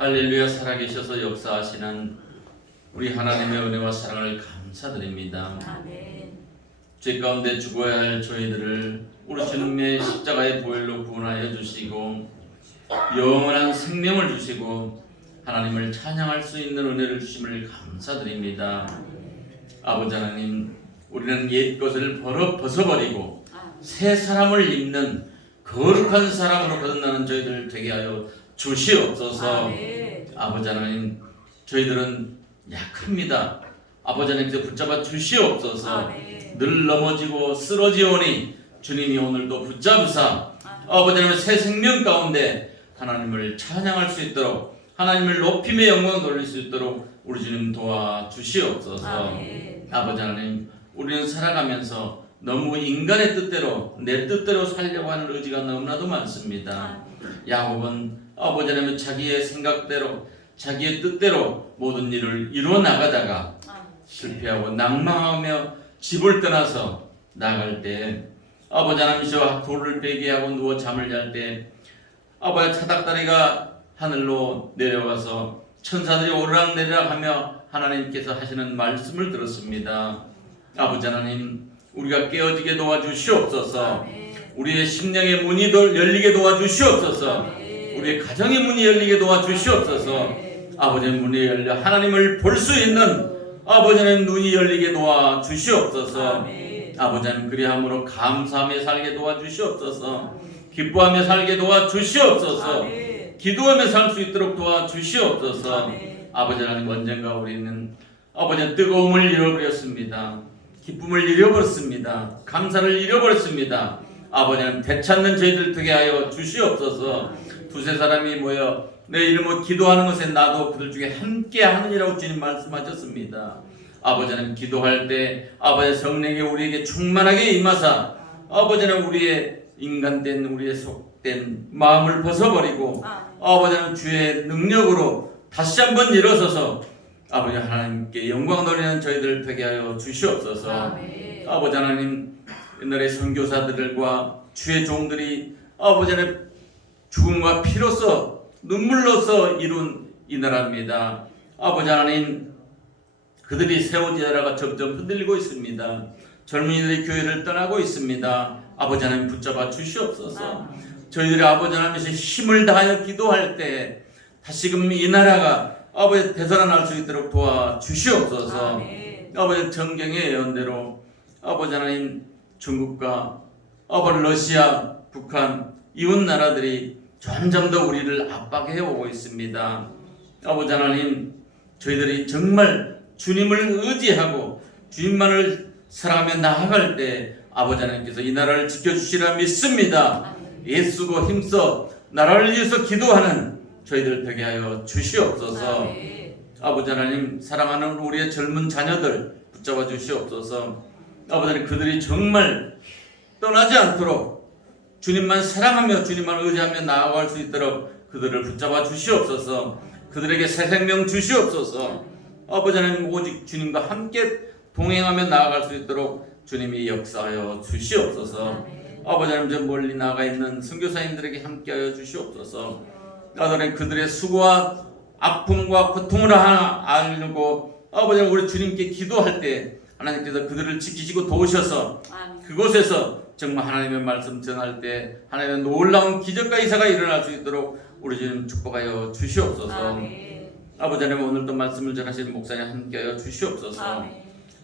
할렐루야. 살아계셔서 역사하시는 우리 하나님의 은혜와 사랑을 감사드립니다. 아멘. 죄 가운데 죽어야 할 저희들을 우리 주님의 십자가의 보혈로 구원하여 주시고 영원한 생명을 주시고 하나님을 찬양할 수 있는 은혜를 주심을 감사드립니다. 아버지 하나님, 우리는 옛 것을 벗어버리고 새 사람을 입는 거룩한 사람으로 거듭나는 저희들 되게 하여 주시옵소서. 아멘. 아버지 하나님, 저희들은 약합니다. 아버지 하나님께서 붙잡아 주시옵소서. 아멘. 늘 넘어지고 쓰러지오니 주님이 오늘도 붙잡으사 아버지 하나님 새 생명 가운데 하나님을 찬양할 수 있도록, 하나님을 높임의 영광 돌릴 수 있도록 우리 주님 도와주시옵소서. 아멘. 아버지 하나님, 우리는 살아가면서 너무 인간의 뜻대로, 내 뜻대로 살려고 하는 의지가 너무나도 많습니다. 야곱은 아버지 하나님 자기의 생각대로, 자기의 뜻대로 모든 일을 이루어 나가다가 실패하고 낭망하며 집을 떠나서 나갈 때, 아버지 하나님 저 돌을 베게 하고 누워 잠을 잘 때 아버지 타닥다리가 하늘로 내려가서 천사들이 오르락내리락 하며 하나님께서 하시는 말씀을 들었습니다. 아버지 하나님, 우리가 깨어지게 도와주시옵소서. 우리의 심령의 문이 열리게 도와주시옵소서. 우리의 가정의 문이 열리게 도와주시옵소서. 아버지의 문이 열려 하나님을 볼 수 있는 아버지 하나님 눈이 열리게 도와주시옵소서. 아버지 하나님, 그리함으로 감사하며 살게 도와주시옵소서. 기뻐하며 살게 도와주시옵소서. 기도하며 살 수 있도록 도와주시옵소서. 아버지 하나님, 언젠가 우리는 아버지 뜨거움을 잃어버렸습니다. 기쁨을 잃어버렸습니다. 감사를 잃어버렸습니다. 아버지 하나님, 되찾는 저희들 되게 하여 주시옵소서. 두세 사람이 모여 내 이름으로 기도하는 것에 나도 그들 중에 함께 하느니라고 주님 말씀하셨습니다. 아버지 하나님, 기도할 때 아버지 성령이 우리에게 충만하게 임하사 아버지 하나님 우리의 인간된, 우리의 속된 마음을 벗어버리고 아버지 하나님 주의 능력으로 다시 한번 일어서서 아버지 하나님께 영광 돌리는 저희들 되게 하여 주시옵소서. 아버지 하나님, 옛날에 선교사들과 주의 종들이 아버지 하나님 죽음과 피로써 눈물로써 이룬 이 나라입니다. 아버지 하나님, 그들이 세워진 나라가 점점 흔들리고 있습니다. 젊은이들이 교회를 떠나고 있습니다. 아버지 하나님, 붙잡아 주시옵소서. 저희들이 아버지 하나님께서 힘을 다하여 기도할 때 다시금 이 나라가 아버지 되살아날 수 있도록 도와주시옵소서. 아버지 정경의 예언대로 아버지 하나님, 중국과 아버지 러시아, 북한 이웃 나라들이 점점 더 우리를 압박해 오고 있습니다. 아버지 하나님, 저희들이 정말 주님을 의지하고 주님만을 사랑하며 나아갈 때 아버지 하나님께서 이 나라를 지켜주시리라 믿습니다. 애쓰고 힘써 나라를 위해서 기도하는 저희들 되게 하여 주시옵소서. 아버지 하나님, 사랑하는 우리의 젊은 자녀들 붙잡아 주시옵소서. 아버지 하나님, 그들이 정말 떠나지 않도록 주님만 사랑하며 주님만 의지하며 나아갈 수 있도록 그들을 붙잡아 주시옵소서. 그들에게 새 생명 주시옵소서. 아버지 하나님, 오직 주님과 함께 동행하며 나아갈 수 있도록 주님이 역사하여 주시옵소서. 아버지 하나님, 저 멀리 나가 있는 선교사님들에게 함께하여 주시옵소서. 아버지 하나님, 그들의 수고와 아픔과 고통을 알고 아버지 하나님, 우리 주님께 기도할 때 하나님께서 그들을 지키시고 도우셔서 그곳에서 정말 하나님의 말씀 전할 때 하나님의 놀라운 기적과 이사가 일어날 수 있도록 우리 주님 축복하여 주시옵소서. 아버지 하나님, 오늘도 말씀을 전하시는 목사님 함께하여 주시옵소서.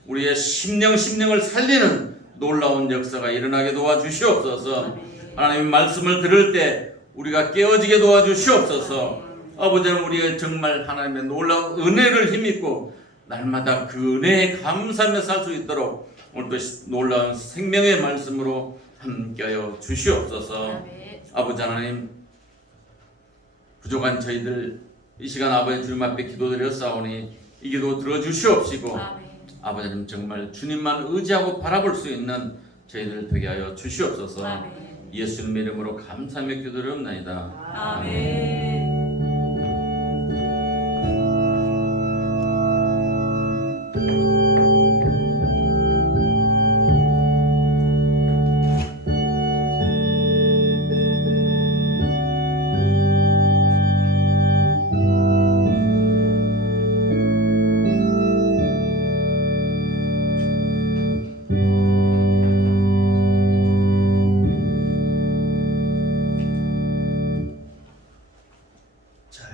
우리의 심령을 살리는 놀라운 역사가 일어나게 도와주시옵소서. 하나님의 말씀을 들을 때 우리가 깨어지게 도와주시옵소서. 아버지 하나님, 우리가 정말 하나님의 놀라운 은혜를 힘입고 날마다 그 은혜에 감사하며 살 수 있도록 오늘도 놀라운 생명의 말씀으로 함께하여 주시옵소서. 아버지 하나님, 부족한 저희들 이 시간 아버지 주님 앞에 기도드렸사오니 이 기도 들어주시옵시고 아버지 하나님, 정말 주님만 의지하고 바라볼 수 있는 저희들 되게 하여 주시옵소서. 예수님의 이름으로 감사하며 기도드리옵나이다. 아멘.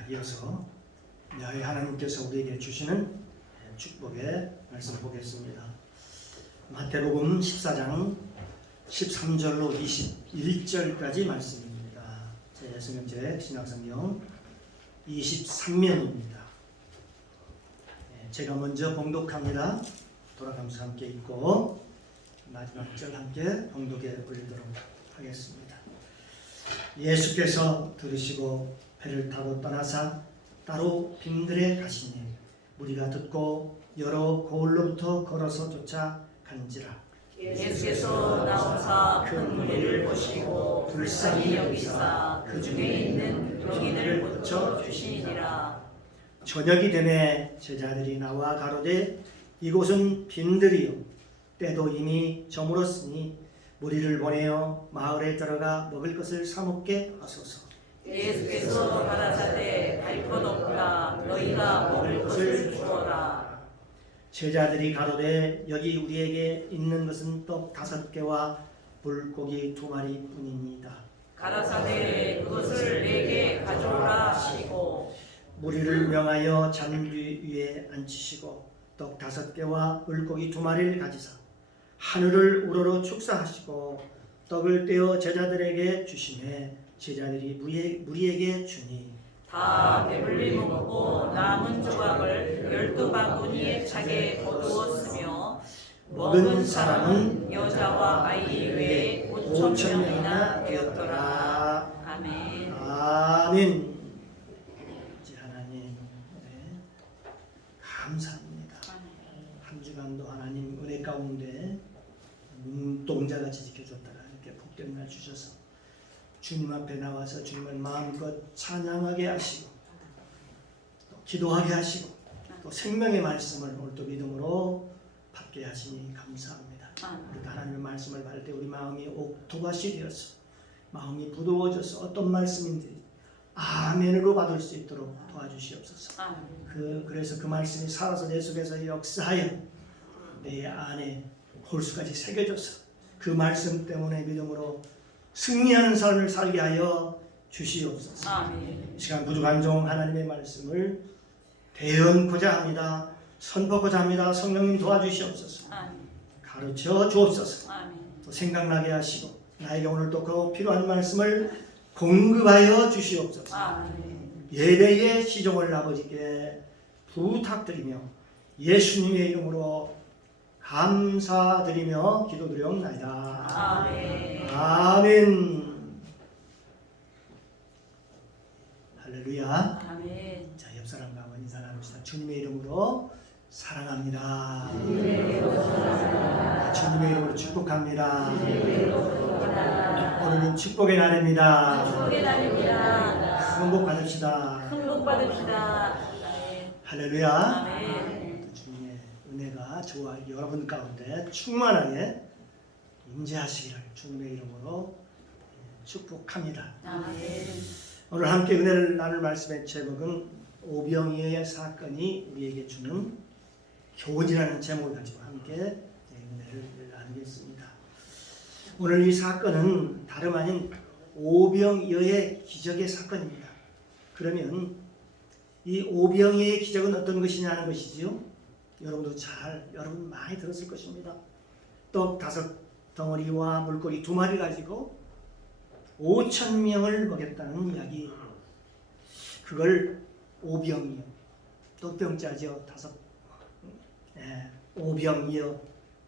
이어서 야훼 하나님께서 우리에게 주시는 축복의 말씀 보겠습니다. 마태복음 14장 13절로 21절까지 말씀입니다. 제 성경책 신약성경 23면입니다. 제가 먼저 봉독합니다. 돌아가면서 함께 읽고 마지막 절 함께 봉독에 올리도록 하겠습니다. 예수께서 들으시고 배를 타고 떠나사 따로 빈들에 가시니 무리가 듣고 여러 고을로부터 걸어서 쫓아간지라. 예수께서 나오사 큰 무리를 보시고 불쌍히 여기사 그 중에 있는 병이들을 고쳐 주시니라. 저녁이 되매 제자들이 나와 가로되 이곳은 빈들이요 때도 이미 저물었으니 무리를 보내어 마을에 들어가 먹을 것을 사 먹게 하소서. 예수께서 가라사대 갈 것 없다. 너희가 먹을 것을 주어라. 제자들이 가로되 여기 우리에게 있는 것은 떡 5개와 물고기 2마리 뿐입니다. 가라사대 그것을 내게 가져오라 하시고 무리를 명하여 잔디 위에 앉히시고 떡 5개와 물고기 2마리를 가지사 하늘을 우러러 축사하시고 떡을 떼어 제자들에게 주시매 제자들이 무리에게 주니 다 배불리 먹고 남은 조각을 12바구니에 차게 거두었으며 먹은 사람은 여자와 아이 외에 5,000명이나 되었더라. 아멘. 아멘. 이제 하나님 감사합니다. 한 주간도 하나님 은혜 가운데 눈동자같이 지켜줬다가 이렇게 복된 날 주셔서 주님 앞에 나와서 주님을 마음껏 찬양하게 하시고 또 기도하게 하시고 또 생명의 말씀을 오늘 또 믿음으로 받게 하시니 감사합니다. 우리 하나님의 말씀을 받을 때 우리 마음이 옥토밭이 되어서 마음이 부드러워져서 어떤 말씀인지 아멘으로 받을 수 있도록 도와주시옵소서. 그래서 그 말씀이 살아서 내 속에서 역사하여 내 안에 골수까지 새겨져서 그 말씀 때문에 믿음으로 승리하는 삶을 살게 하여 주시옵소서. 아멘. 시간 부족한 종 하나님의 말씀을 대언고자 합니다. 선포고자 합니다. 성령님 도와주시옵소서. 아멘. 가르쳐 주옵소서. 아멘. 또 생각나게 하시고 나에게 오늘 또 그 필요한 말씀을 공급하여 주시옵소서. 아멘. 예배의 시종을 아버지께 부탁드리며 예수님의 이름으로 감사드리며 기도드리옵나이다. 아멘. 아멘. 할렐루야. 아멘. 자, 옆 사람과 한번 인사 나눕시다. 주님의 이름으로 사랑합니다. 주님의 이름으로 축복합니다. 오늘은 축복의 날입니다. 축복의 날입니다. 큰 복 받읍시다. 큰 복 받읍시다. 아멘. 할렐루야. 아멘. 주님의 은혜가 저와 여러분 가운데 충만하게 임재하시기를 주님의 이름으로 축복합니다. 아멘. 오늘 함께 은혜를 나눌 말씀의 제목은 오병이어의 사건이 우리에게 주는 교훈이라는 제목을 가지고 함께 은혜를 나누겠습니다. 오늘 이 사건은 다름 아닌 오병이어의 기적의 사건입니다. 그러면 이 오병이어의 기적은 어떤 것이냐는 것이지요. 여러분 많이 들었을 것입니다. 떡 5덩어리와 물고기 2마리 가지고 5,000명을 먹였다는 이야기. 그걸 오병이어, 떡병자죠. 5병이어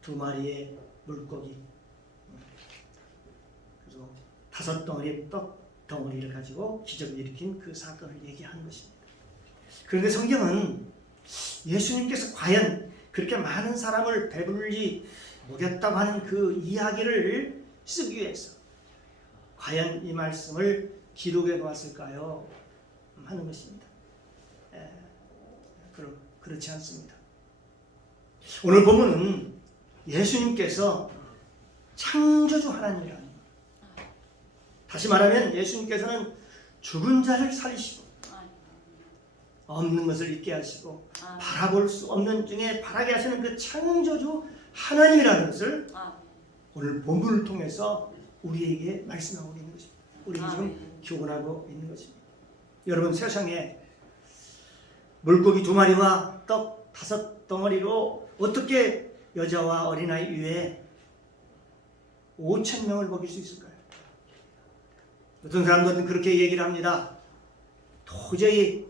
2마리의 물고기. 그래서 5덩어리의 떡 덩어리를 가지고 기적을 일으킨 그 사건을 얘기하는 것입니다. 그런데 성경은 예수님께서 과연 그렇게 많은 사람을 배불리 먹였다고 하는 그 이야기를 쓰기 위해서 과연 이 말씀을 기록해 놓았을까요? 하는 것입니다. 그렇지 않습니다. 오늘 본문은 예수님께서 창조주 하나님이라 합니다. 다시 말하면 예수님께서는 죽은 자를 살리시고 없는 것을 있게 하시고 바라볼 수 없는 중에 바라게 하시는 그 창조주 하나님이라는 것을 오늘 본문을 통해서 우리에게 말씀하고 있는 것입니다. 우리 지금 교훈하고 있는 것입니다. 여러분, 세상에 물고기 2마리와 떡 5덩어리로 어떻게 여자와 어린아이 이외에 5,000명을 먹일 수 있을까요? 어떤 사람들은 그렇게 얘기를 합니다. 도저히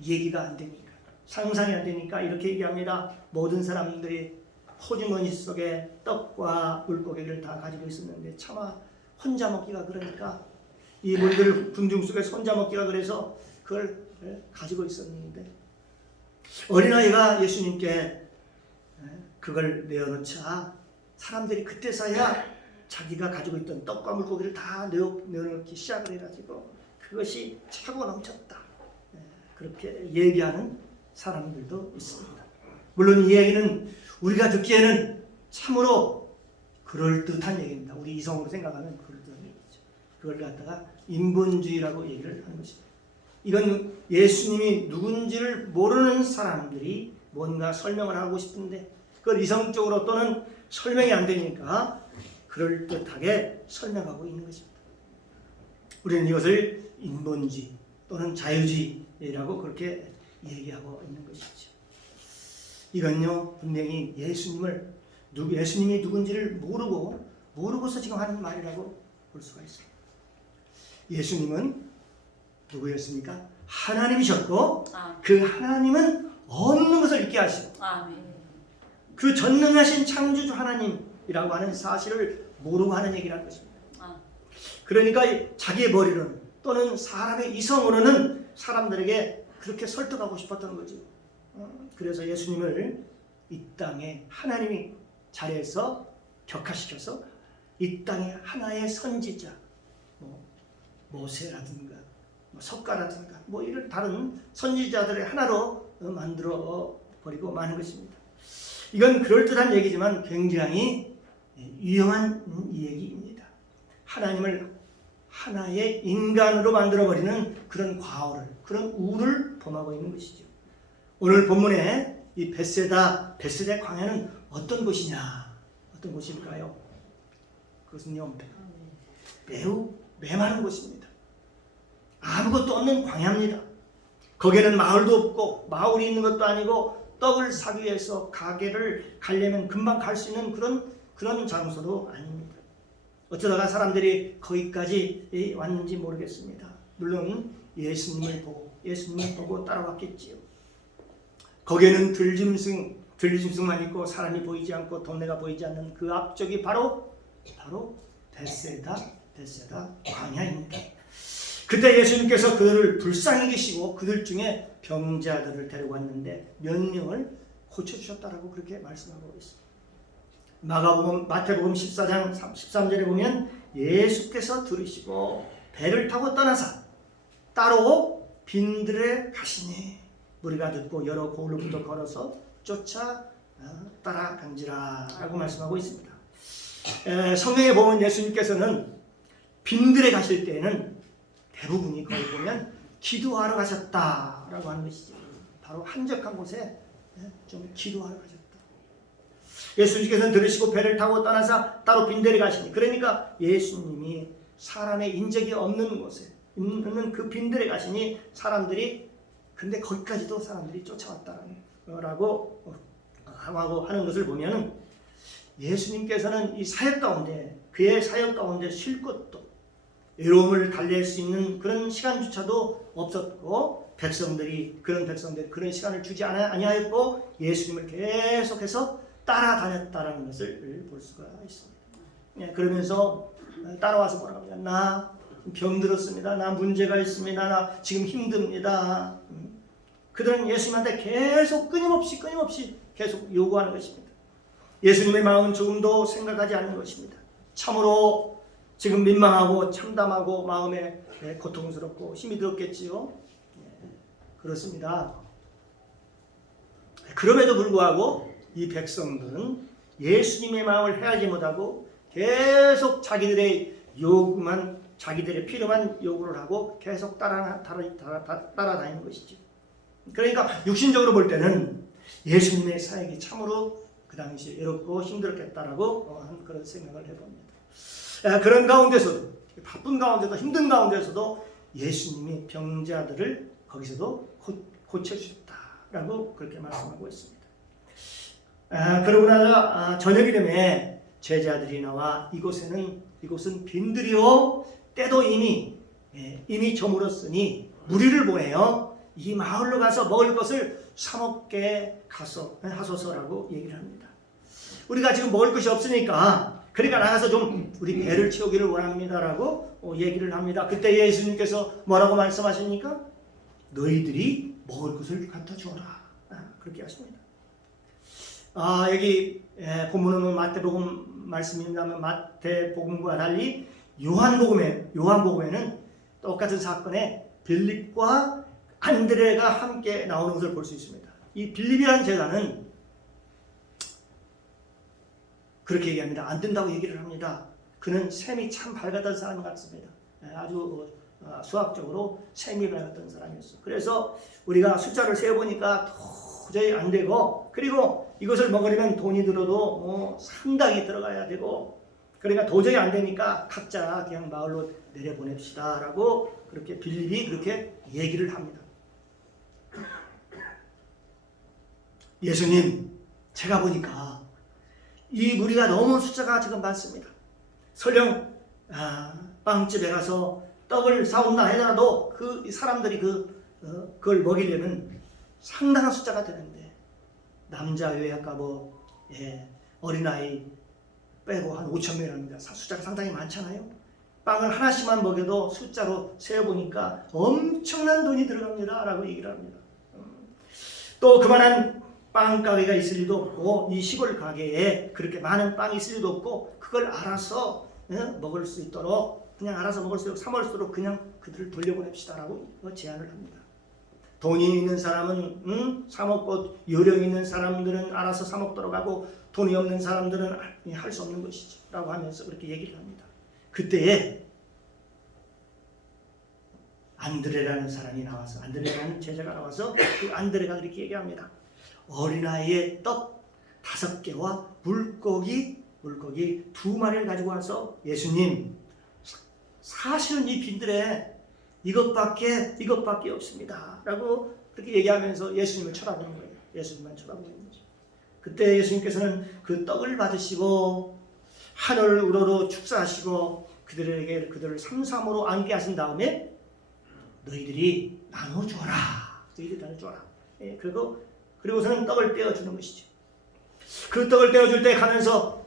얘기가 안 되니까, 상상이 안 되니까 이렇게 얘기합니다. 모든 사람들이 호주머니 속에 떡과 물고기를 다 가지고 있었는데 차마 혼자 먹기가 그러니까, 이 물들 군중 속에서 혼자 먹기가 그래서 그걸 가지고 있었는데, 어린아이가 예수님께 그걸 내어놓자 사람들이 그때서야 자기가 가지고 있던 떡과 물고기를 다 내어놓기 시작을 해가지고 그것이 차고 넘쳤다, 그렇게 얘기하는 사람들도 있습니다. 물론 이 얘기는 우리가 듣기에는 참으로 그럴듯한 얘기입니다. 우리 이성으로 생각하면 그럴듯한 얘기죠. 그걸 갖다가 인본주의라고 얘기를 하는 것입니다. 이건 예수님이 누군지를 모르는 사람들이 뭔가 설명을 하고 싶은데 그걸 이성적으로 또는 설명이 안 되니까 그럴듯하게 설명하고 있는 것입니다. 우리는 이것을 인본주의 또는 자유주의라고 그렇게 얘기하고 있는 것이죠. 이건요 분명히 예수님이 누군지를 모르고서 지금 하는 말이라고 볼 수가 있습니다. 예수님은 누구였습니까? 하나님이셨고, 그 하나님은 없는 것을 있게 하시고, 그 전능하신 창조주 하나님이라고 하는 사실을 모르고 하는 얘기라는 것입니다. 그러니까 자기의 머리로는 또는 사람의 이성으로는 사람들에게 그렇게 설득하고 싶었던 거죠. 그래서 예수님을 이 땅에 하나님이 자리에서 격화시켜서 이 땅에 하나의 선지자, 모세라든가 석가라든가 이런 다른 선지자들의 하나로 만들어 버리고 마는 것입니다. 이건 그럴듯한 얘기지만 굉장히 위험한 얘기입니다. 하나님을 하나의 인간으로 만들어 버리는 그런 과오를, 그런 우를 범하고 있는 것이죠. 오늘 본문에 이 벳세다의 광야는 어떤 곳이냐? 어떤 곳일까요? 그것은요, 매우 메마른 곳입니다. 아무것도 없는 광야입니다. 거기에는 마을도 없고 마을이 있는 것도 아니고 떡을 사기 위해서 가게를 가려면 금방 갈 수 있는 그런 장소도 아닙니다. 어쩌다가 사람들이 거기까지 왔는지 모르겠습니다. 물론 예수님을 보고 따라왔겠지요. 거기에는 들짐승만 있고 사람이 보이지 않고 동네가 보이지 않는 그 앞쪽이 바로 벳세다 광야입니다. 그때 예수님께서 그들을 불쌍히 계시고 그들 중에 병자들을 데려왔는데 몇 명을 고쳐주셨다라고 그렇게 말씀하고 있습니다. 마태복음 14장 13절에 보면 예수께서 들으시고 배를 타고 떠나사 따로 빈들에 가시니 무리가 듣고 여러 고을로부터 걸어서 쫓아 따라간지라 라고 말씀하고 있습니다. 성경에 보면 예수님께서는 빈들에 가실 때에는 대부분이 거기 보면 기도하러 가셨다라고 하는 것이죠. 바로 한적한 곳에 좀 기도하러 가셨다. 예수님께서는 들으시고 배를 타고 떠나서 따로 빈들에 가시니, 그러니까 예수님이 사람의 인적이 없는 곳에 있는 그 빈들에 가시니 근데 거기까지도 사람들이 쫓아왔다라고 하는 것을 보면은 예수님께서는 이 사역 가운데, 그의 사역 가운데 쉴 것도 외로움을 달랠 수 있는 그런 시간조차도 없었고, 그런 백성들이 그런 시간을 주지 아니하였고 예수님을 계속해서 따라다녔다라는 것을 볼 수가 있습니다. 그러면서 따라와서 뭐라고 하냐? 나 병들었습니다. 나 문제가 있습니다. 나 지금 힘듭니다. 그들은 예수님한테 계속 끊임없이 계속 요구하는 것입니다. 예수님의 마음은 조금도 생각하지 않는 것입니다. 참으로 지금 민망하고 참담하고 마음에 고통스럽고 힘이 들었겠지요. 그렇습니다. 그럼에도 불구하고 이 백성들은 예수님의 마음을 헤아리지 못하고 계속 자기들의 필요만 요구를 하고 계속 따라다니는 것이죠. 그러니까 육신적으로 볼 때는 예수님의 사역이 참으로 그 당시에 외롭고 힘들었겠다라고 하는 그런 생각을 해봅니다. 그런 가운데서도, 바쁜 가운데도, 힘든 가운데서도 예수님이 병자들을 거기서도 고쳐주셨다라고 그렇게 말씀하고 있습니다. 그러고 나서 저녁이 되면 제자들이 나와 이곳은 빈들이요 때도 이미 저물었으니 무리를 보내어 이 마을로 가서 먹을 것을 사 먹게 하소서라고 얘기를 합니다. 우리가 지금 먹을 것이 없으니까 그러니까 나가서 좀 우리 배를 채우기를 원합니다라고 얘기를 합니다. 그때 예수님께서 뭐라고 말씀하십니까? 너희들이 먹을 것을 갖다 주어라. 그렇게 하십니다. 여기 본문은 마태복음 말씀입니다만 마태복음과 달리 요한복음에는 똑같은 사건에 빌립과 안드레가 함께 나오는 것을 볼 수 있습니다. 이 빌립이라는 제자는 그렇게 얘기합니다. 안 된다고 얘기를 합니다. 그는 셈이 참 밝았던 사람 같습니다. 아주 수학적으로 셈이 밝았던 사람이었어요. 그래서 우리가 숫자를 세어보니까 도저히 안 되고, 그리고 이것을 먹으려면 돈이 들어도 상당히 들어가야 되고, 그러니까 도저히 안 되니까 각자 그냥 마을로 내려보냅시다 라고 그렇게 빌립이 그렇게 얘기를 합니다. 예수님, 제가 보니까 이 무리가 너무 숫자가 지금 많습니다. 설령 빵집에 가서 떡을 사온다 하더라도 그 사람들이 그걸 먹이려면 상당한 숫자가 되는데, 남자 외에 아까 어린아이 빼고 한 5,000명입니다. 숫자가 상당히 많잖아요. 빵을 하나씩만 먹여도 숫자로 세어보니까 엄청난 돈이 들어갑니다 라고 얘기를 합니다. 또 그만한 빵 가게가 있을 리도 없고, 이 시골 가게에 그렇게 많은 빵이 있을 리도 없고, 그걸 알아서 먹을 수 있도록, 그냥 알아서 먹을 수 있도록 사 먹을수록 그냥 그들을 돌려보냅시다 라고 제안을 합니다. 돈이 있는 사람은 사 먹고, 요령 있는 사람들은 알아서 사 먹도록 하고, 돈이 없는 사람들은 할 수 없는 것이죠 라고 하면서 그렇게 얘기를 합니다. 그때에 안드레라는 사람이 나와서, 안드레라는 제자가 나와서 그 안드레가 이렇게 얘기합니다. 어린아이의 떡 5개와 물고기 2마리를 가지고 와서, 예수님, 사실은 이 빈들에 이것밖에 없습니다 라고 그렇게 얘기하면서 예수님을 쳐다보는 거예요. 예수님만 쳐다보는 거죠. 그때 예수님께서는 그 떡을 받으시고 하늘 우러러 축사하시고 그들을 삼삼으로 앉게 하신 다음에 너희들이 나눠 줘라. 그리고서는 떡을 떼어주는 것이죠. 그 떡을 떼어줄 때 가면서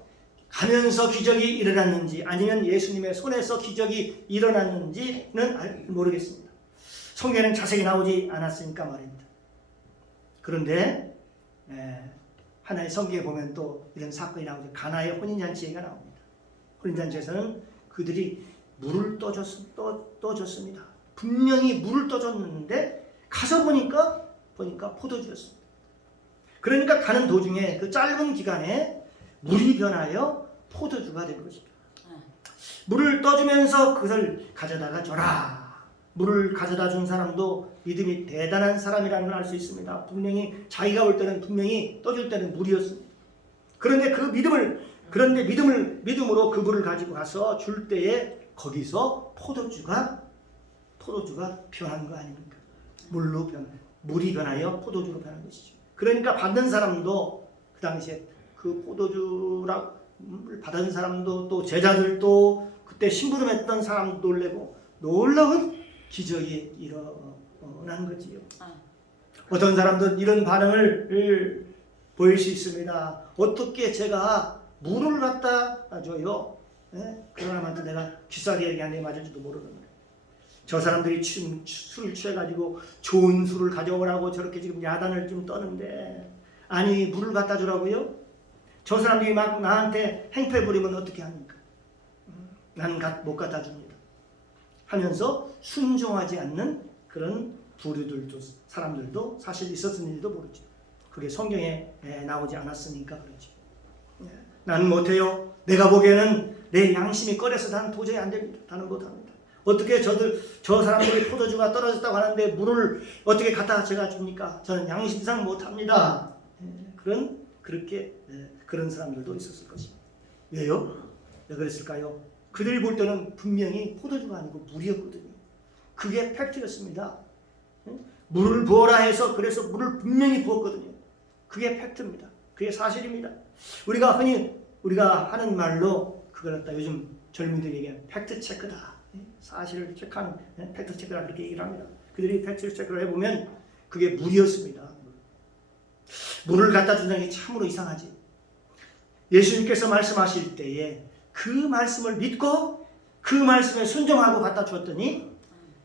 기적이 일어났는지, 아니면 예수님의 손에서 기적이 일어났는지는 모르겠습니다. 성경에는 자세히 나오지 않았으니까 말입니다. 그런데 하나의 성경에 보면 또 이런 사건이 나오죠. 가나의 혼인잔치 얘기가 나옵니다. 혼인잔치에서는 그들이 물을 떠줬습니다. 분명히 물을 떠줬는데 가서 보니까 포도주였습니다. 그러니까 가는 도중에 그 짧은 기간에 물이 변하여 포도주가 된 것입니다. 물을 떠주면서 그것을 가져다가 줘라. 물을 가져다 준 사람도 믿음이 대단한 사람이라는 걸 알 수 있습니다. 분명히 자기가 올 때는 분명히 떠줄 때는 물이었습니다. 그런데 믿음으로 그 물을 가지고 가서 줄 때에 거기서 포도주가 변한 거 아닙니까? 물이 변하여 포도주로 변한 것이죠. 그러니까 받는 사람도, 그 당시에 그 포도주를 받은 사람도, 또 제자들도, 그때 심부름했던 사람도 놀라운 기적이 일어난 거지요. 어떤 사람들은 이런 반응을 보일 수 있습니다. 어떻게 제가 물을 갖다 줘요? 그런 사람한테 내가 귀싸게 얘기하는 게 맞을지도 모르는데, 저 사람들이 술을 취해가지고 좋은 술을 가져오라고 저렇게 지금 야단을 좀 떠는데, 아니 물을 갖다 주라고요? 저 사람들이 막 나한테 행패 부리면 어떻게 합니까? 나는 못 갖다 줍니다 하면서 순종하지 않는 그런 사람들도 사실 있었던 일도 모르죠. 그게 성경에 나오지 않았으니까 그렇죠. 나는 못해요. 내가 보기에는 내 양심이 꺼려서 나는 도저히 안 됩니다. 나는 못합니다. 어떻게 저 사람들이 포도주가 떨어졌다고 하는데 물을 어떻게 갖다 제가 줍니까? 저는 양심상 못합니다. 그런 사람들도 있었을 것입니다. 왜요? 왜 그랬을까요? 그들이 볼 때는 분명히 포도주가 아니고 물이었거든요. 그게 팩트였습니다. 물을 부어라 해서 그래서 물을 분명히 부었거든요. 그게 팩트입니다. 그게 사실입니다. 우리가 흔히 우리가 하는 말로 그걸 갖다 요즘 젊은이들이 얘기하는 팩트 체크다. 사실을 체크하는 팩트 체크라 그렇게 얘기를 합니다. 그들이 팩트 체크를 해보면 그게 물이었습니다. 물을 갖다 준다는 게 참으로 이상하지. 예수님께서 말씀하실 때에 그 말씀을 믿고 그 말씀에 순종하고 갖다 주었더니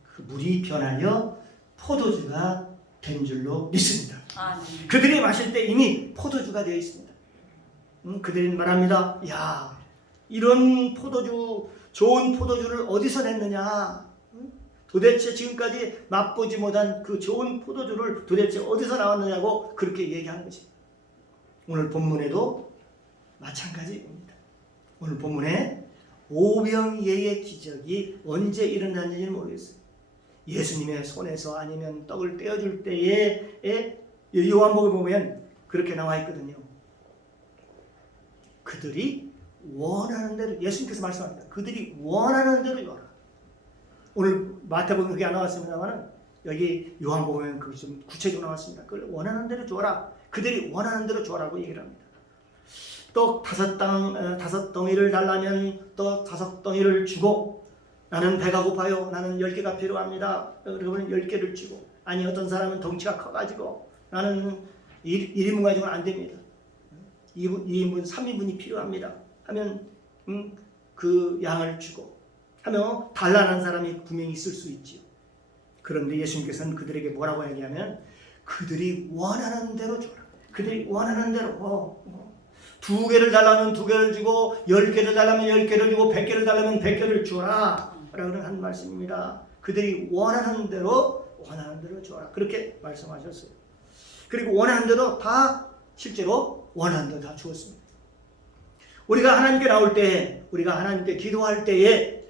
그 물이 변하여 포도주가 된 줄로 믿습니다. 아멘. 그들이 마실 때 이미 포도주가 되어 있습니다. 그들이 말합니다. 야, 이런 포도주, 좋은 포도주를 어디서 냈느냐? 도대체 지금까지 맛보지 못한 그 좋은 포도주를 도대체 어디서 나왔느냐고 그렇게 얘기하는 것입니다. 오늘 본문에도 마찬가지입니다. 오늘 본문에 오병이어의 기적이 언제 일어났는지는 모르겠어요. 예수님의 손에서 아니면 떡을 떼어줄 때에 요한복음에 보면 그렇게 나와 있거든요. 그들이 원하는 대로, 예수님께서 말씀합니다. 그들이 원하는 대로 줘라. 오늘 마태복음 그게 안 나왔습니다만 여기 요한복음에 그게 좀 구체적으로 나왔습니다. 그걸 원하는 대로 줘라. 그들이 원하는 대로 줘라고 얘기를 합니다. 떡 5덩이를 달라면 떡 5덩이를 주고, 나는 배가 고파요. 나는 10개가 필요합니다. 그러면 10개를 주고, 아니 어떤 사람은 덩치가 커가지고 나는 1인분 가지고는 안 됩니다. 2인분, 3인분이 필요합니다. 하면 그 양을 주고 하면 단란한 사람이 분명히 있을 수 있지요. 그런데 예수님께서는 그들에게 뭐라고 얘기하면 그들이 원하는 대로 줘라. 그들이 원하는 대로 2개를 달라면 2개를 주고 10개를 달라면 10개를 주고 100개를 달라면 100개를 주라 라는 한 말씀입니다. 그들이 원하는 대로 주어라. 그렇게 말씀하셨어요. 그리고 원하는 대로 다 실제로 원하는 대로 다 주었습니다. 우리가 하나님께 나올 때, 우리가 하나님께 기도할 때에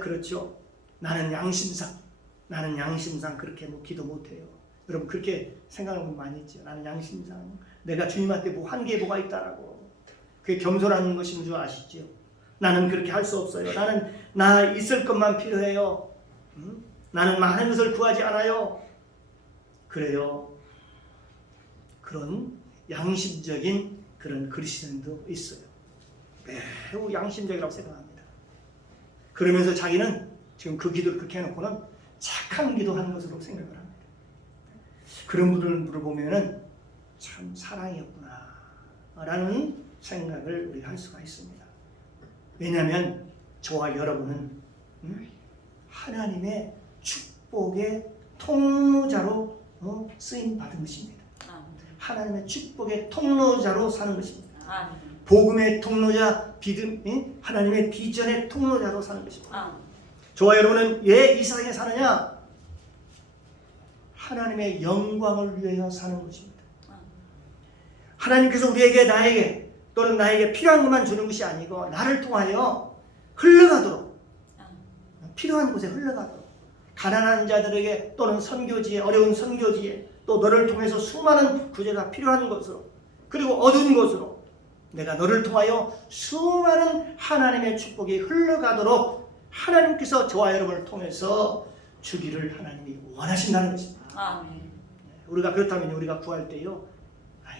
그렇죠. 나는 양심상 그렇게 기도 못해요. 여러분 그렇게 생각하는 분 많이 있죠. 나는 양심상 내가 주님한테 뭐 한계에 뭐가 있다라고. 그게 겸손한 것인 줄 아시죠? 나는 그렇게 할 수 없어요. 나는 나 있을 것만 필요해요. 나는 많은 것을 구하지 않아요. 그래요. 그런 양심적인 그런 그리스도인도 있어요. 매우 양심적이라고 생각합니다. 그러면서 자기는 지금 그 기도를 그렇게 해놓고는 착한 기도하는 것으로 생각을 합니다. 그런 분들을 보면은 참 사랑이었구나 라는 생각을 우리가 할 수가 있습니다. 왜냐하면 저와 여러분은 하나님의 축복의 통로자로 쓰임 받은 것입니다. 하나님의 축복의 통로자로 사는 것입니다. 복음의 통로자, 하나님의 비전의 통로자로 사는 것입니다. 저와 여러분은 왜 이 세상에 사느냐? 하나님의 영광을 위하여 사는 것입니다. 하나님께서 우리에게, 나에게 또는 나에게 필요한 것만 주는 것이 아니고 나를 통하여 흘러가도록, 필요한 곳에 흘러가도록, 가난한 자들에게 또는 선교지에, 어려운 선교지에, 또 너를 통해서 수많은 구제가 필요한 곳으로, 그리고 어두운 곳으로 내가 너를 통하여 수많은 하나님의 축복이 흘러가도록 하나님께서 저와 여러분을 통해서 주기를 하나님이 원하신다는 것입니다. 아멘. 우리가 그렇다면 우리가 구할 때요,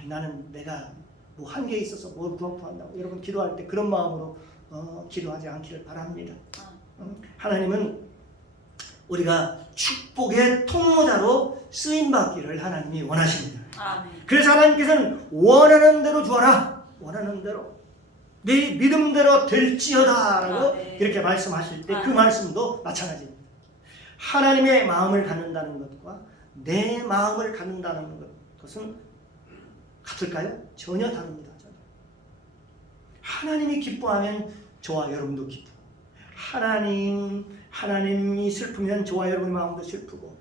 나는 내가 뭐 한계에 있어서 뭘 구한다고 여러분 기도할 때 그런 마음으로 기도하지 않기를 바랍니다. 하나님은 우리가 축복의 통로자로 쓰임받기를 하나님이 원하십니다. 아멘. 그래서 하나님께서는 원하는 대로 주어라, 원하는 대로 네 믿음대로 될지어다 라고 이렇게 말씀하실 때 그 말씀도 마찬가지입니다. 하나님의 마음을 갖는다는 것과 내 마음을 갖는다는 것은 같을까요? 전혀 다릅니다. 전혀. 하나님이 기뻐하면 저와 여러분도 기쁘고, 하나님이 슬프면 저와 여러분의 마음도 슬프고,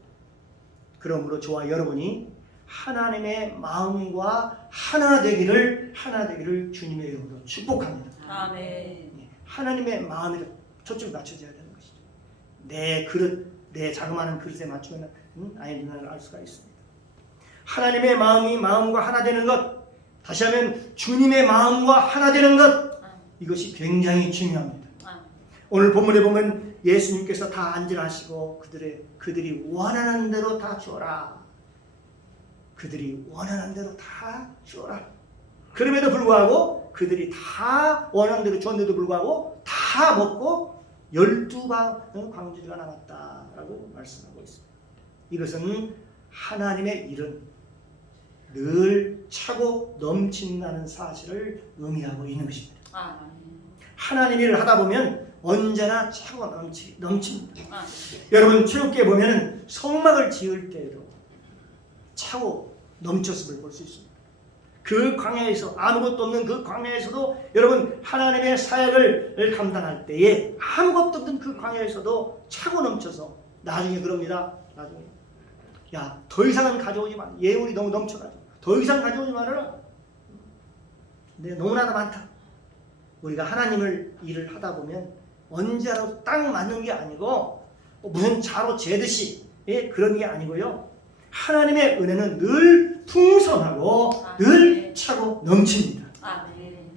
그러므로 저와 여러분이 하나님의 마음과 하나 되기를 주님의 이름으로 축복합니다. 아멘. 하나님의 마음에 초점이 맞춰져야 되는 것이죠. 내 그릇, 내 자그마한 그릇에 맞추면 아니라는 알 수가 있습니다. 하나님의 마음과 하나 되는 것, 다시 하면 주님의 마음과 하나 되는 것, 이것이 굉장히 중요합니다. 오늘 본문에 보면 예수님께서 다 안전하시고 그들이 원하는 대로 다 주어라. 그들이 원하는 대로 다 주어라. 그럼에도 불구하고 그들이 다 원하는 대로 주었는데도 불구하고 다 먹고 12광주리가 남았다라고 말씀하고 있습니다. 이것은 하나님의 일은 늘 차고 넘친다는 사실을 의미하고 있는 것입니다. 하나님 일을 하다 보면 언제나 차고 넘칩니다. 여러분 출애굽기에 보면 성막을 지을 때에도 차고 넘쳤음을 볼 수 있습니다. 그 광야에서 아무것도 없는 그 광야에서도 여러분 하나님의 사역을 감당할 때에 아무것도 없는 그 광야에서도 차고 넘쳐서 나중에 그럽니다. 나중에 야, 더 이상은 가져오지 마. 예물이 너무 넘쳐가지고 더 이상 가져오지 말아라. 근데 너무나도 많다. 우리가 하나님을 일을 하다 보면 언제라도 딱 맞는 게 아니고 무슨 자로 재듯이 그런 게 아니고요. 하나님의 은혜는 늘 풍성하고 늘 차고 넘칩니다.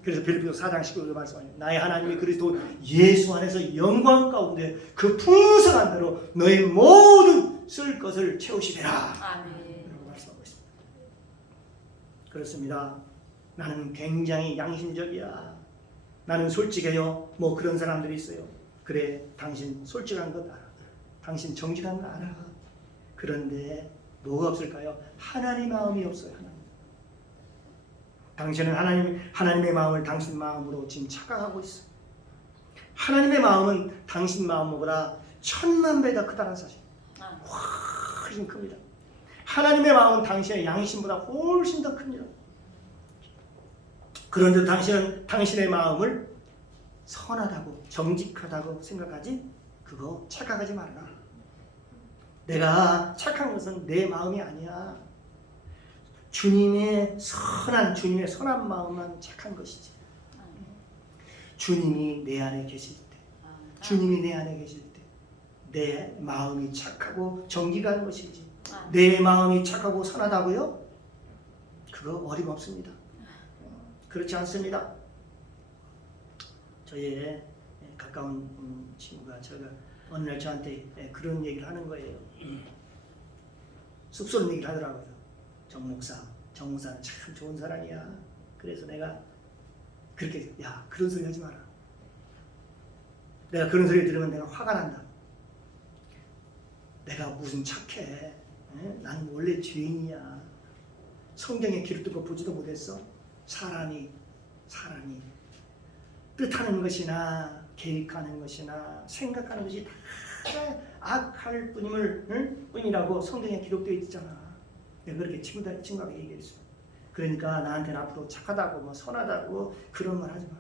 그래서 빌립보서 4장 19절 말씀하시죠. 나의 하나님이 그리스도 예수 안에서 영광 가운데 그 풍성한 대로 너의 모든 쓸 것을 채우시리라. 라고 말씀하고 있습니다. 그렇습니다. 나는 굉장히 양심적이야. 나는 솔직해요. 뭐 그런 사람들이 있어요. 그래, 당신 솔직한 것 알아. 당신 정직한 거 알아. 그런데 뭐가 없을까요? 하나님 마음이 없어요. 당신은 하나님의 마음을 당신 마음으로 지금 착각하고 있어요. 하나님의 마음은 당신 마음보다 1000만 배 더 크다는 사실. 훨씬 큽니다. 하나님의 마음은 당신의 양심보다 훨씬 더 큽니다. 그런데 당신은 당신의 마음을 선하다고 정직하다고 생각하지 그거 착각하지 말라. 내가 착한 것은 내 마음이 아니야. 주님의 선한 마음만 착한 것이지. 주님이 내 안에 계실 때, 주님이 내 안에 계실 때 내 마음이 착하고 정직한 것이지. 내 마음이 착하고 선하다고요? 그거 어림없습니다. 그렇지 않습니다. 저의 가까운 친구가 제가 어느 날 저한테 그런 얘기를 하는 거예요. 쑥스러운 얘기를 하더라고요. 정 목사는 참 좋은 사람이야. 그래서 내가 그렇게 야 그런 소리 하지 마라. 내가 그런 소리 들으면 내가 화가 난다. 내가 무슨 착해. 나는 원래 죄인이야. 성경에 기록된 거 보지도 못했어. 사람이 뜻하는 것이나 계획하는 것이나 생각하는 것이 다 악할 뿐이라고 성경에 기록되어 있잖아. 내가 그렇게 친구하게 얘기했어. 그러니까 나한테는 앞으로 착하다고 뭐 선하다고 그런 말 하지 마.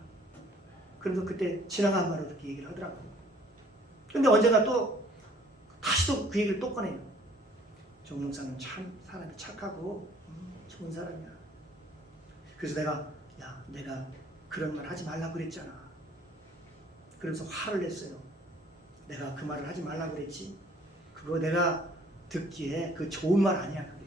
그래서 그때 지나간 말로 그렇게 얘기를 하더라고. 근데 언젠가 또 다시 또 그 얘기를 또 꺼내요. 정 목사는 참 사람이 착하고 좋은 사람이야. 그래서 내가 그런 말 하지 말라고 그랬잖아. 그래서 화를 냈어요. 내가 그 말을 하지 말라고 그랬지. 그거 내가 듣기에 그 좋은 말 아니야 그게.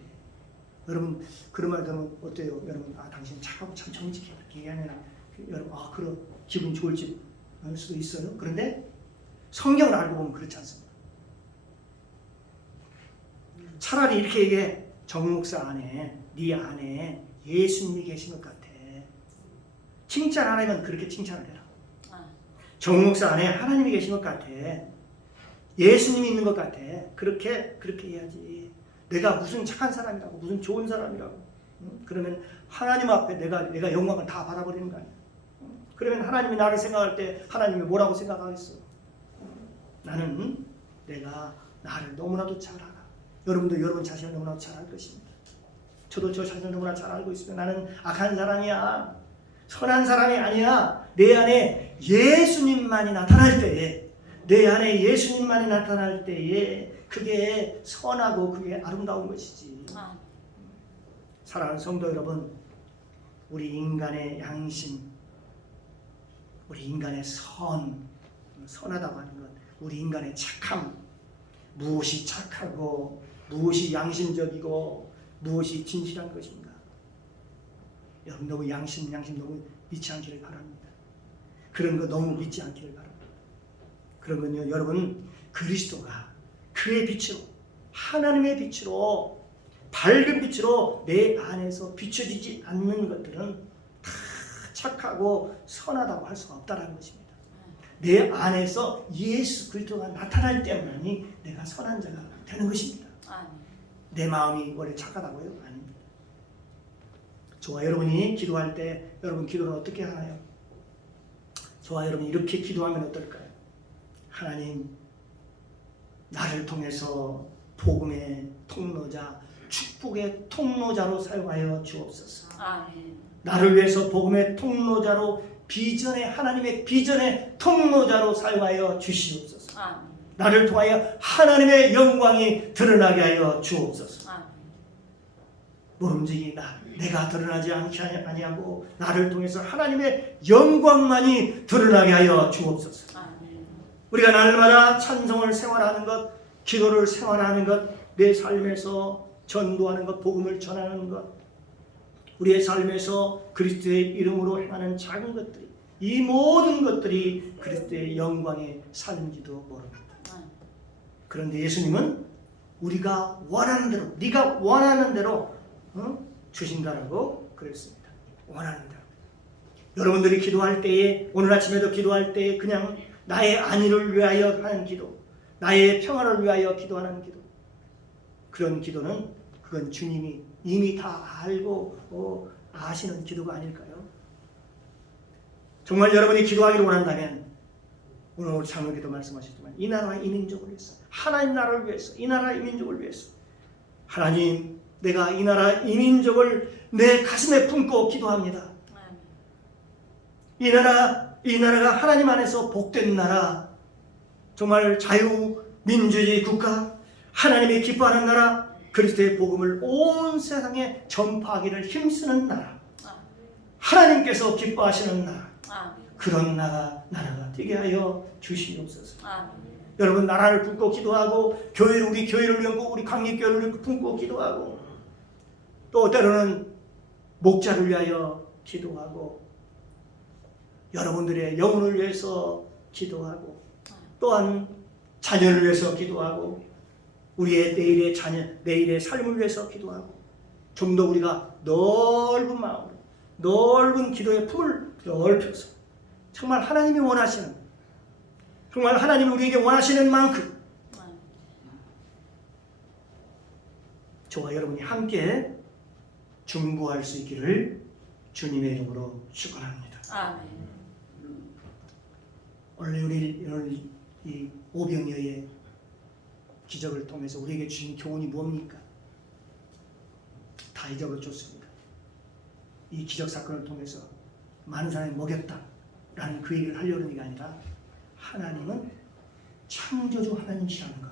여러분 그런 말 들으면 어때요? 여러분 당신 착하고 참 정직해 이렇게 얘기하면 여러분 그런 기분 좋을지 알 수도 있어요. 그런데 성경을 알고 보면 그렇지 않습니다. 차라리 이렇게 얘기해. 정 목사 안에 네 안에 예수님이 계신 것 같아. 칭찬 안 하면 그렇게 칭찬을 해라. 정 목사 안에 하나님이 계신 것 같아. 예수님이 있는 것 같아. 그렇게 해야지. 내가 무슨 착한 사람이라고 무슨 좋은 사람이라고. 그러면 하나님 앞에 내가 영광을 다 받아버리는 거 아니야. 그러면 하나님이 나를 생각할 때 하나님이 뭐라고 생각하겠어. 나는 내가 나를 너무나도 잘 알아. 여러분도 여러분 자신을 너무나도 잘 알 것입니다. 저도 저 자신을 너무나 잘 알고 있습니다. 나는 악한 사람이야. 선한 사람이 아니야. 내 안에 예수님만이 나타날 때에 그게 선하고 그게 아름다운 것이지. 사랑하는 성도 여러분, 우리 인간의 양심, 우리 인간의 선하다고 하는 것, 우리 인간의 착함, 무엇이 착하고 무엇이 양심적이고 무엇이 진실한 것인가. 여러분 너무 양심 너무 믿지 않기를 바랍니다. 그런 거 너무 믿지 않기를 바랍니다. 그러면요, 여러분, 그리스도가 그의 빛으로, 하나님의 빛으로, 밝은 빛으로 내 안에서 비춰지지 않는 것들은 다 착하고 선하다고 할 수가 없다는 것입니다. 내 안에서 예수 그리스도가 나타날 때만이 내가 선한 자가 되는 것입니다. 내 마음이 원래 착하다고요? 아닙니다. 저와 여러분이 기도할 때 여러분 기도를 어떻게 하나요? 저와 여러분이 이렇게 기도하면 어떨까요? 하나님, 나를 통해서 복음의 통로자, 축복의 통로자로 사용하여 주옵소서. 나를 위해서 복음의 통로자로, 비전의, 하나님의 비전의 통로자로 사용하여 주시옵소서. 나를 통하여 하나님의 영광이 드러나게 하여 주옵소서. 모름지기 내가 드러나지 아니하고 나를 통해서 하나님의 영광만이 드러나게 하여 주옵소서. 우리가 날마다 찬송을 생활하는 것, 기도를 생활하는 것, 내 삶에서 전도하는 것, 복음을 전하는 것, 우리의 삶에서 그리스도의 이름으로 행하는 작은 것들이, 이 모든 것들이 그리스도의 영광의 삶인지도 모릅니다. 그런데 예수님은 우리가 원하는 대로, 네가 원하는 대로 주신다라고 그랬습니다. 원하는 대로. 여러분들이 기도할 때에, 오늘 아침에도 기도할 때에 그냥 나의 안위를 위하여 하는 기도, 나의 평화를 위하여 기도하는 기도, 그런 기도는 그건 주님이 이미 다 알고 아시는 기도가 아닐까요? 정말 여러분이 기도하기를 원한다면 오늘 장로기도 말씀하셨지만 이 나라와 이 민족을 위해서, 하나님 나라를 위해서, 이 나라 이 민족을 위해서, 하나님, 내가 이 나라 이 민족을 내 가슴에 품고 기도합니다. 이 나라가 하나님 안에서 복된 나라, 정말 자유민주주의 국가, 하나님이 기뻐하는 나라, 그리스도의 복음을 온 세상에 전파하기를 힘쓰는 나라, 하나님께서 기뻐하시는 나라, 그런 나라가 되게 하여 주시옵소서. 여러분, 나라를 품고 기도하고, 우리 교회를 위하고, 우리 강립교회를 품고 기도하고, 또 때로는 목자를 위하여 기도하고, 여러분들의 영혼을 위해서 기도하고, 또한 자녀를 위해서 기도하고, 우리의 내일의 자녀, 내일의 삶을 위해서 기도하고, 좀 더 우리가 넓은 마음으로, 넓은 기도의 품을 넓혀서 정말 하나님이 원하시는, 정말 하나님이 우리에게 원하시는 만큼 저와 여러분이 함께 중보할 수 있기를 주님의 이름으로 축원합니다. 오늘 이 오병이어의 기적을 통해서 우리에게 주신 교훈이 무엇입니까? 다 잊어버렸습니다. 이 기적 사건을 통해서 많은 사람이 먹였다라는 그 얘기를 하려는 얘기가 아니라, 하나님은 창조주 하나님이시라는 것,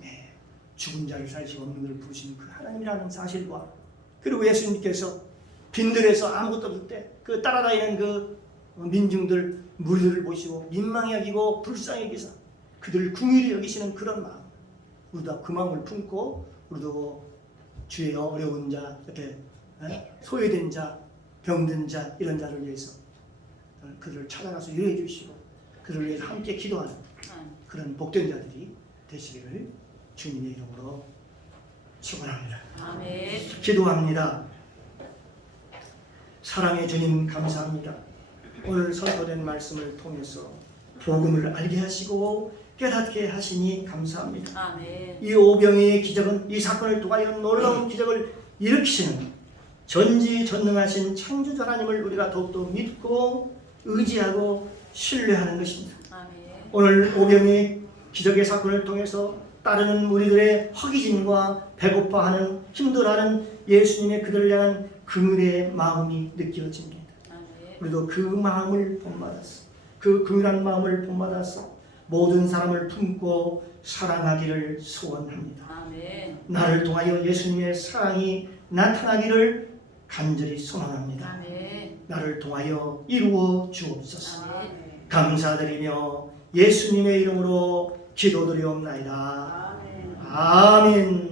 네, 죽은 자를 살리시고 없는 것을 부르시는 그 하나님이라는 사실과, 그리고 예수님께서 빈들에서 아무것도 없을 때 그 따라다니는 그 민중들, 무리들을 보시고 민망히 여기고 불쌍히 여기서 그들을 긍휼히 여기시는 그런 마음, 우리도 그 마음을 품고, 우리도 주의 어려운 자, 이렇게 소외된 자, 병든 자, 이런 자를 위해서 그들을 찾아가서 위로해 주시고 그들을 위해서 함께 기도하는 그런 복된 자들이 되시기를 주님의 이름으로 축원합니다. 아멘. 기도합니다. 사랑의 주님, 감사합니다. 오늘 선포된 말씀을 통해서 복음을 알게 하시고 깨닫게 하시니 감사합니다. 아멘. 이 오병이의 기적은, 이 사건을 통하여 놀라운 기적을 일으키시는 전지전능하신 창조주 하나님을 우리가 더욱더 믿고 의지하고 신뢰하는 것입니다. 아멘. 오늘 오병이의 기적의 사건을 통해서 따르는 무리들의 허기짐과 배고파하는, 힘들어하는 예수님의 그들을 향한 긍휼의 마음이 느껴집니다. 아멘. 우리도 그 마음을 본받아서, 그 긍휼한 마음을 본받아서 모든 사람을 품고 사랑하기를 소원합니다. 아멘. 나를 통하여 예수님의 사랑이 나타나기를 간절히 소망합니다. 아멘. 나를 통하여 이루어 주옵소서. 아멘. 감사드리며 예수님의 이름으로 기도드리옵나이다. 아멘. 아멘.